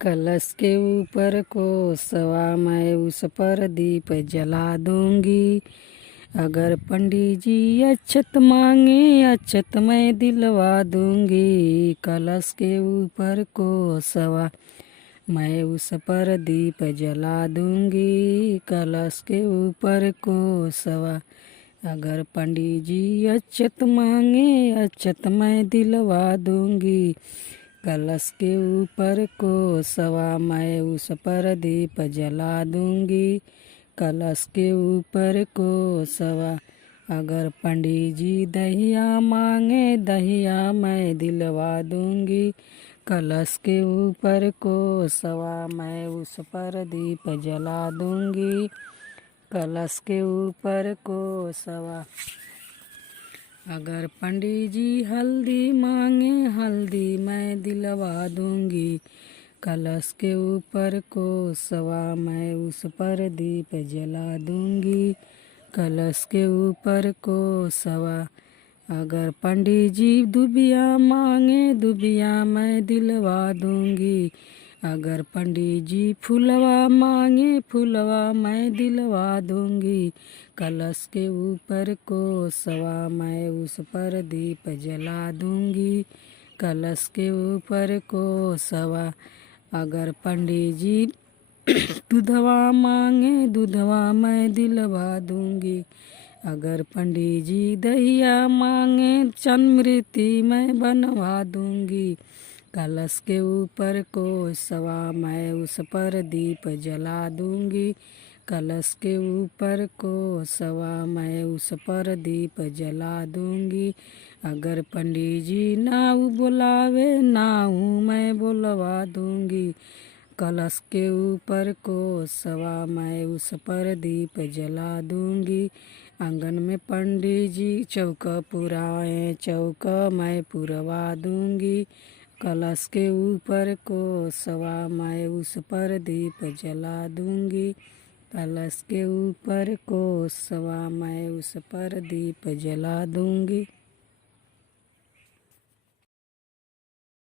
कलश के ऊपर को सवा मैं उस पर दीप जला दूंगी। अगर पंडित जी अक्षत मांगे अक्षत मैं दिलवा दूंगी। कलश के ऊपर को सवा मैं उस पर दीप जला दूंगी। कलश के ऊपर को सवा अगर पंडित जी अक्षत मांगे अक्षत मैं दिलवा दूंगी। कलश के ऊपर को सवा मैं उस पर दीप जला दूंगी। कलश के ऊपर को सवा अगर पंडित जी दहिया मांगे दहिया मैं दिलवा दूंगी। कलश के ऊपर को सवा मैं उस पर दीप जला दूंगी। कलश के ऊपर को सवा अगर पंडित जी हल्दी मांगे हल्दी मैं दिलवा दूंगी। कलश के ऊपर को सवा मैं उस पर दीप जला दूंगी। कलश के ऊपर को सवा अगर पंडित जी दुबिया मांगे दुबिया मैं दिलवा दूंगी। अगर पंडित जी फुलवा मांगे फुलवा मैं दिलवा दूंगी। कलश के ऊपर को सवा मैं उस पर दीप जला दूंगी। कलश के ऊपर को सवा अगर पंडित जी दूधवा मांगे दूधवा मैं दिलवा दूंगी। अगर पंडित जी दहिया मांगे चंद्रमृति मैं बनवा दूंगी। कलश के ऊपर को सवा मैं उस पर दीप जला दूंगी। कलश के ऊपर को सवा मैं उस पर दीप जला दूंगी। अगर पंडित जी नाऊ बुलावे नाऊ मैं बुलवा दूंगी। कलश के ऊपर को सवा मैं उस पर दीप जला दूंगी। आंगन में पंडित जी चौका पुराए चौका मैं पुरवा दूंगी। कलश के ऊपर को सवा मैं उस पर दीप जला दूंगी। कलश के ऊपर को सवा मैं उस पर दीप जला दूंगी।